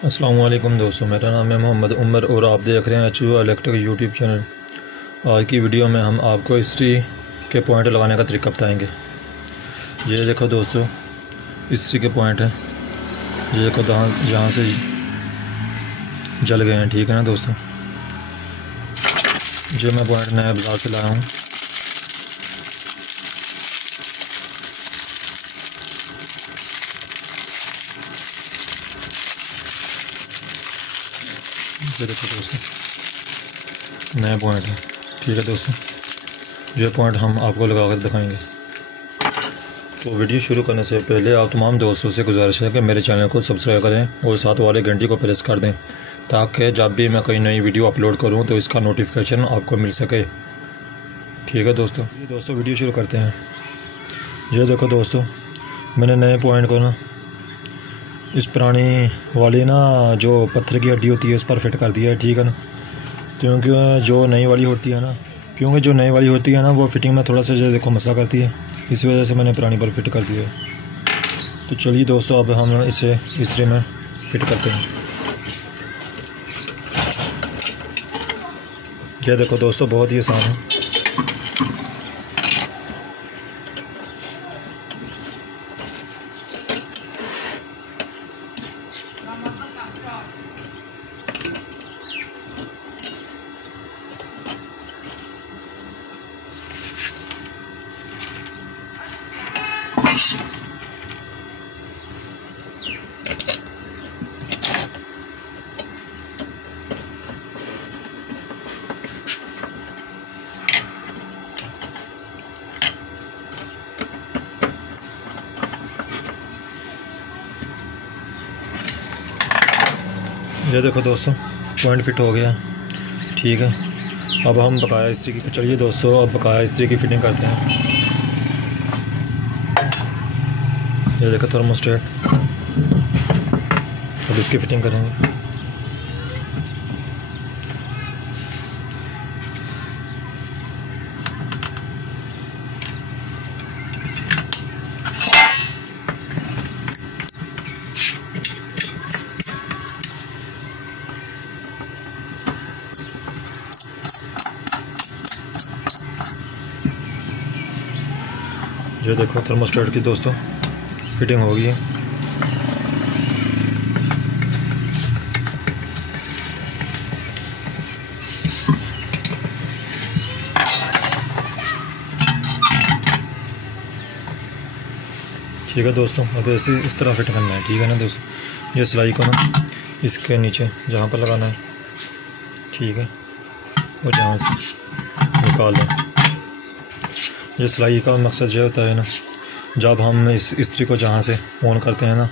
अस्सलाम वालेकुम दोस्तों, मेरा नाम है मोहम्मद उमर और आप देख रहे हैं एचयू इलेक्ट्रिक यूट्यूब चैनल। आज की वीडियो में हम आपको इस्त्री के पॉइंट लगाने का तरीका बताएंगे। ये देखो दोस्तों, इस्त्री के पॉइंट है। ये देखो जहाँ से जल गए हैं, ठीक है ना दोस्तों। जो मैं पॉइंट नया बाज़ार से लाया हूँ। ये देखो दोस्तों, नया पॉइंट है, ठीक है दोस्तों। ये पॉइंट हम आपको लगा कर दिखाएंगे। तो वीडियो शुरू करने से पहले आप तमाम दोस्तों से गुजारिश है कि मेरे चैनल को सब्सक्राइब करें और साथ वाले घंटी को प्रेस कर दें, ताकि जब भी मैं कोई नई वीडियो अपलोड करूं तो इसका नोटिफिकेशन आपको मिल सके, ठीक है दोस्तों। ये दोस्तों वीडियो शुरू करते हैं। ये देखो दोस्तों, मैंने नए पॉइंट को ना इस पुरानी वाली ना जो पत्थर की हड्डी होती है उस पर फिट कर दिया है, ठीक है ना। क्योंकि जो नई वाली होती है ना वो फिटिंग में थोड़ा सा जो देखो मसा करती है, इस वजह से मैंने पुरानी पर फिट कर दिया है। तो चलिए दोस्तों, अब हम इसे इस्त्री में फिट करते हैं। यह देखो दोस्तों, बहुत ही आसान है। ये देखो दोस्तों, पॉइंट फिट हो गया, ठीक है। अब हम बकाया इस्त्री की चलिए दोस्तों, अब बकाया इस्त्री की फिटिंग करते हैं। ये देखो थर्मोस्टेट, अब इसकी फिटिंग करेंगे। ये देखो थर्मोस्टेट की दोस्तों फिटिंग हो गई है। ठीक है दोस्तों, अब ऐसे इस तरह फिट करना है, ठीक है ना दोस्तों। ये सिलाई को ना इसके नीचे जहाँ पर लगाना है, ठीक है, और जहाँ से निकाल लें। ये सिलाई का मकसद ये होता है ना, जब हम इस इस्त्री को जहाँ से ऑन करते हैं ना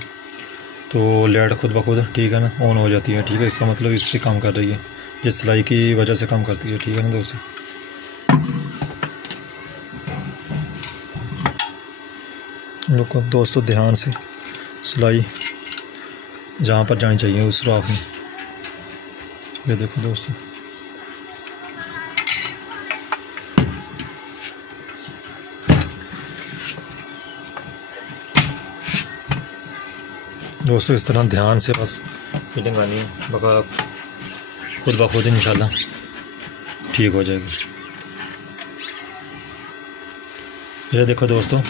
तो लेड खुद ब खुद, ठीक है ना, ऑन हो जाती है, ठीक है। इसका मतलब इस्त्री काम कर रही है, ये सिलाई की वजह से काम करती है, ठीक है ना दोस्तों। लोग दोस्तों ध्यान से सिलाई जहाँ पर जानी चाहिए उस राख में। ये देखो दोस्तों, इस तरह ध्यान से बस फिटिंग आनी है, बका खुद ब खुद इंशाल्लाह ठीक हो जाएगी। ये देखो दोस्तों,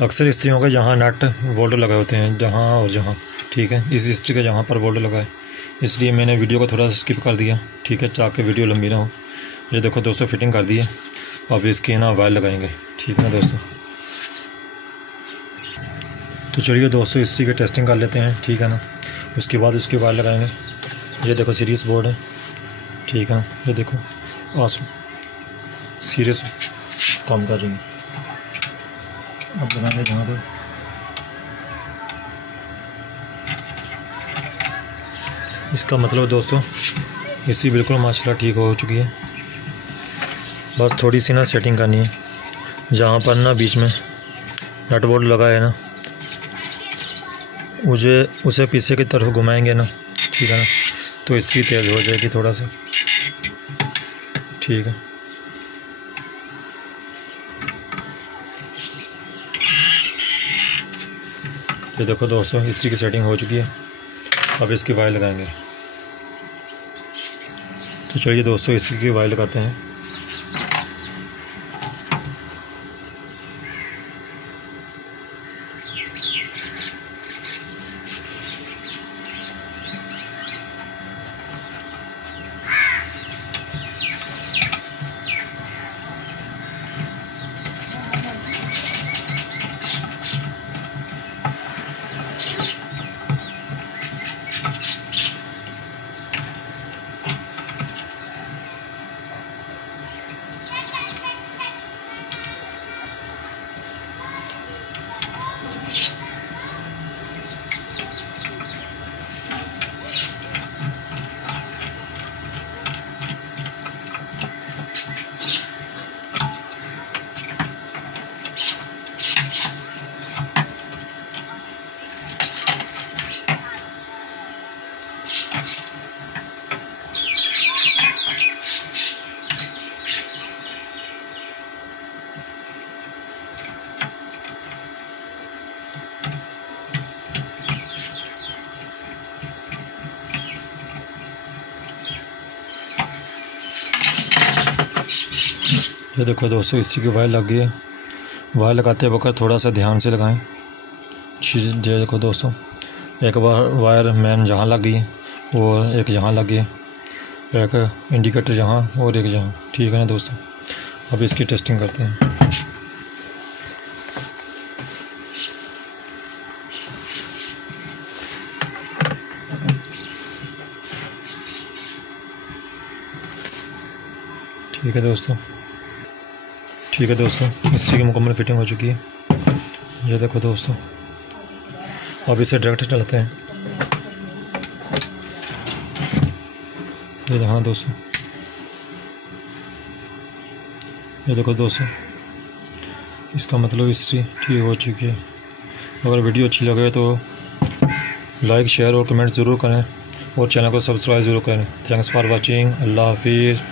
अक्सर इस्त्रियों के यहाँ नट बोल्ट लगे होते हैं जहाँ और जहाँ, ठीक है। इस इस्त्री के जहाँ पर बोल्ट लगा है, इसलिए मैंने वीडियो को थोड़ा सा स्किप कर दिया, ठीक है, ताकि वीडियो लंबी ना हो। ये देखो दोस्तों, फिटिंग कर दी है। अब इसकी ना वायर लगाएंगे, ठीक है ना दोस्तों। तो चलिए दोस्तों, इस्त्री की टेस्टिंग कर लेते हैं, ठीक है ना। उसके बाद उसकी वायर लगाएंगे। ये देखो सीरीज बोर्ड है, ठीक है ना। ये देखो सीरीज काम कर रही है। अब लगाएंगे जहाँ पे इसका मतलब दोस्तों इसी बिल्कुल माशाल्लाह ठीक हो चुकी है। बस थोड़ी सी ना सेटिंग करनी है, जहाँ पर ना बीच में नट बोल्ट लगा है ना उसे पीछे की तरफ घुमाएंगे ना, ठीक है ना, तो इसकी तेज़ हो जाएगी थोड़ा सा, ठीक है। ये देखो दोस्तों, इस्त्री की सेटिंग हो चुकी है। अब इसकी वायर लगाएंगे। तो चलिए दोस्तों इसकी वायर लगाते हैं। ये देखो दोस्तों इसी की वायर लग गई है। वायर लगाते वक्त थोड़ा सा ध्यान से लगाएं। ये देखो दोस्तों एक बार वायर मैन जहाँ लग गई है और एक यहाँ लग गई है, एक इंडिकेटर जहाँ और एक जहाँ, ठीक है ना दोस्तों। अब इसकी टेस्टिंग करते हैं। ठीक है दोस्तों इसी की मुकम्मल फिटिंग हो चुकी है। ये देखो दोस्तों अब इसे डायरेक्ट चलाते हैं। ये हाँ दोस्तों, ये देखो दोस्तों इसका मतलब इस्त्री ठीक हो चुकी है। अगर वीडियो अच्छी लगे तो लाइक शेयर और कमेंट ज़रूर करें और चैनल को सब्सक्राइब ज़रूर करें। Thanks for watching. अल्लाह हाफिज़।